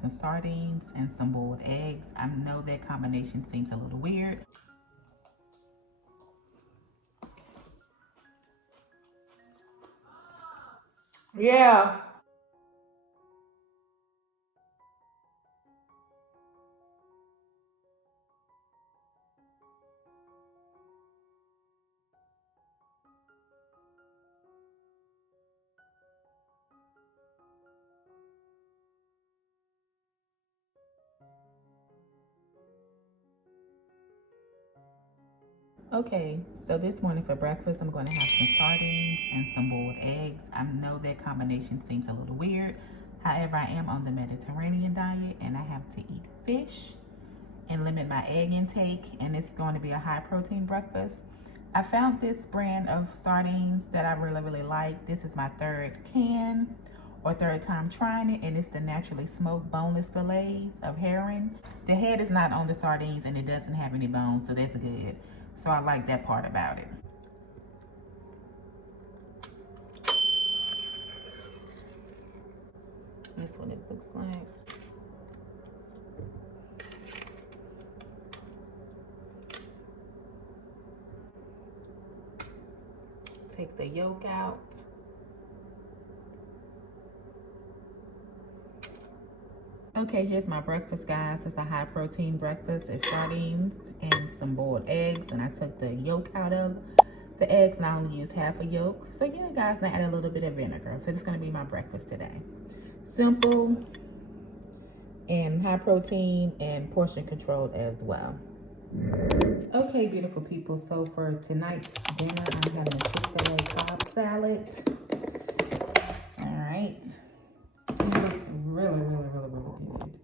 some sardines and some boiled eggs. I know that combination seems a little weird. Yeah. Okay, so this morning for breakfast, I'm going to have some sardines and some boiled eggs. I know that combination seems a little weird. However, I am on the Mediterranean diet and I have to eat fish and limit my egg intake, and it's going to be a high protein breakfast. I found this brand of sardines that I really like. This is my third can or third time trying it, and it's the naturally smoked boneless fillets of herring. The head is not on the sardines and it doesn't have any bones, so that's good. So I like that part about it. That's what it looks like. Take the yolk out. Okay, here's my breakfast, guys. It's a high protein breakfast. It's sardines and some boiled eggs, and I took the yolk out of the eggs and I only used half a yolk. So yeah, guys, and I added a little bit of vinegar. So it's gonna be my breakfast today. Simple and high protein and portion controlled as well. Okay, beautiful people. So for tonight's dinner, I'm having a Chick-fil-A Cobb salad. All right. It looks really good.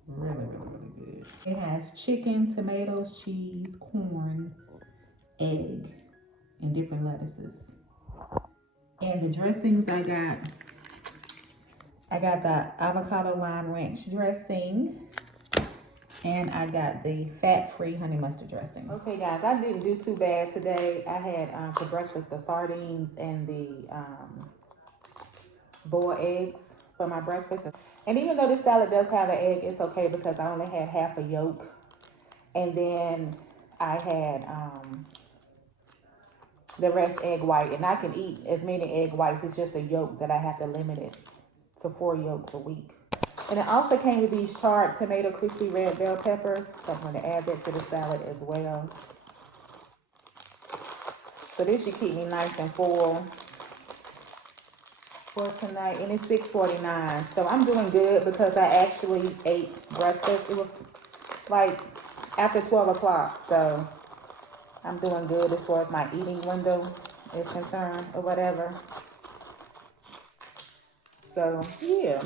Really good. It has chicken, tomatoes, cheese, corn, egg, and different lettuces. And the dressings I got the avocado lime ranch dressing, and I got the fat-free honey mustard dressing. Okay, guys, I didn't do too bad today. I had for breakfast the sardines and the boiled eggs for my breakfast. And even though this salad does have an egg, it's okay because I only had half a yolk. And then I had the rest egg white. And I can eat as many egg whites. It's just a yolk that I have to limit it to 4 yolks a week. And it also came with these charred tomato crispy red bell peppers. So I'm going to add that to the salad as well. So this should keep me nice and full for tonight. And it's 6:49. So I'm doing good because I actually ate breakfast. It was like after 12 o'clock. So I'm doing good as far as my eating window is concerned or whatever. So yeah.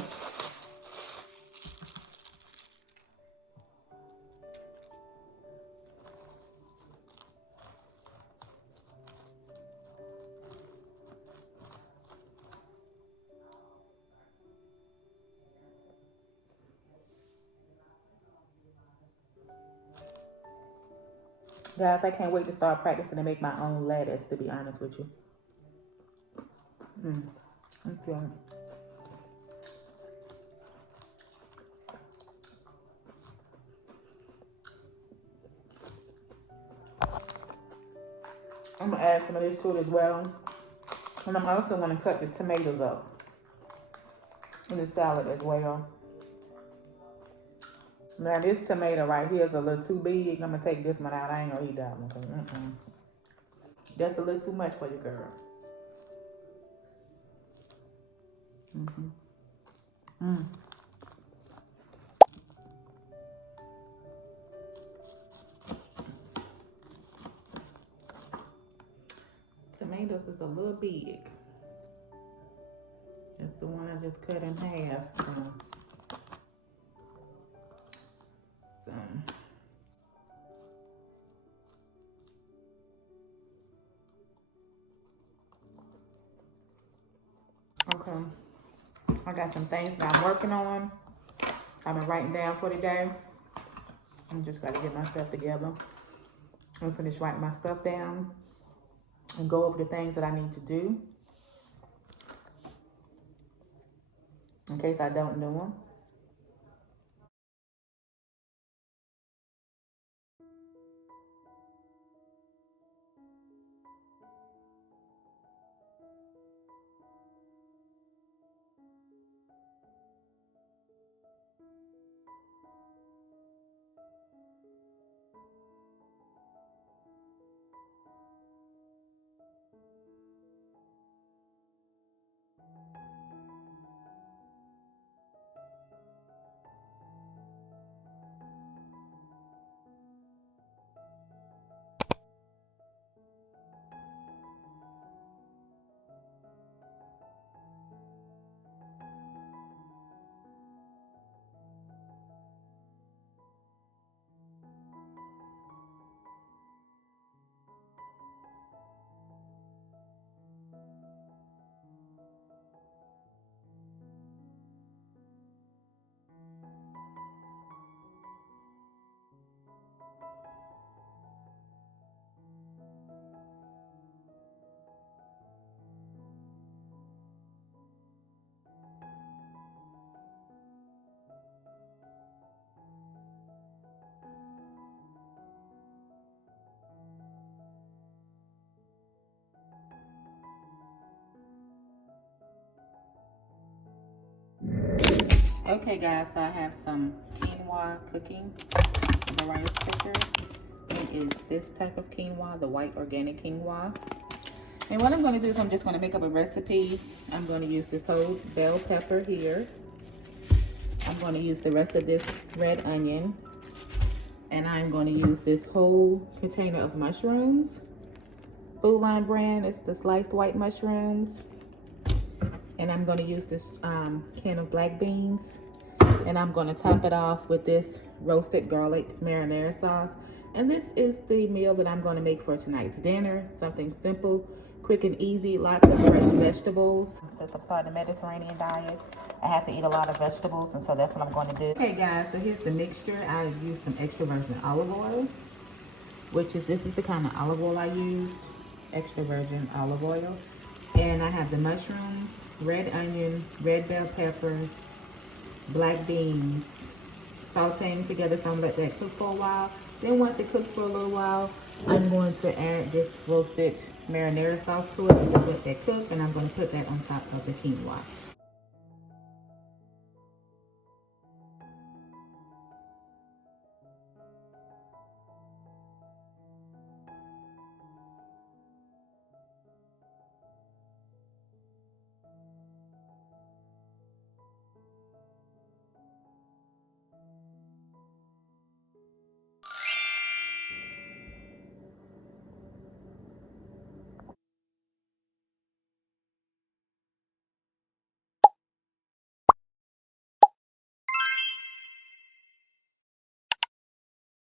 Guys, I can't wait to start practicing to make my own lettuce, to be honest with you. Okay. I'm going to add some of this to it as well. And I'm also going to cut the tomatoes up in the salad as well. Now this tomato right here is a little too big. I'm going to take this one out. I ain't going to eat that one. That's a little too much for you, girl. Tomatoes is a little big. That's the one I just cut in half. Okay. I got some things that I'm working on. I've been writing down for today. I'm just got to get myself together and finish writing my stuff down and go over the things that I need to do in case I don't know them. Okay guys, so I have some quinoa cooking in the rice cooker. It is this type of quinoa, the white organic quinoa. And what I'm going to do is I'm just going to make up a recipe. I'm going to use this whole bell pepper here. I'm going to use the rest of this red onion. And I'm going to use this whole container of mushrooms. Food Line brand, it's the sliced white mushrooms. And I'm going to use this can of black beans. And I'm going to top it off with this roasted garlic marinara sauce. And this is the meal that I'm going to make for tonight's dinner. Something simple, quick and easy, lots of fresh vegetables. Since I'm starting a Mediterranean diet, I have to eat a lot of vegetables, and so that's what I'm going to do. Okay guys, so here's the mixture. I used some extra virgin olive oil, this is the kind of olive oil I used, extra virgin olive oil. And I have the mushrooms, red onion, red bell pepper, black beans, sauteing together, so I'm gonna let that cook for a while. Then once it cooks for a little while, I'm going to add this roasted marinara sauce to it and just let that cook, and I'm going to put that on top of the quinoa.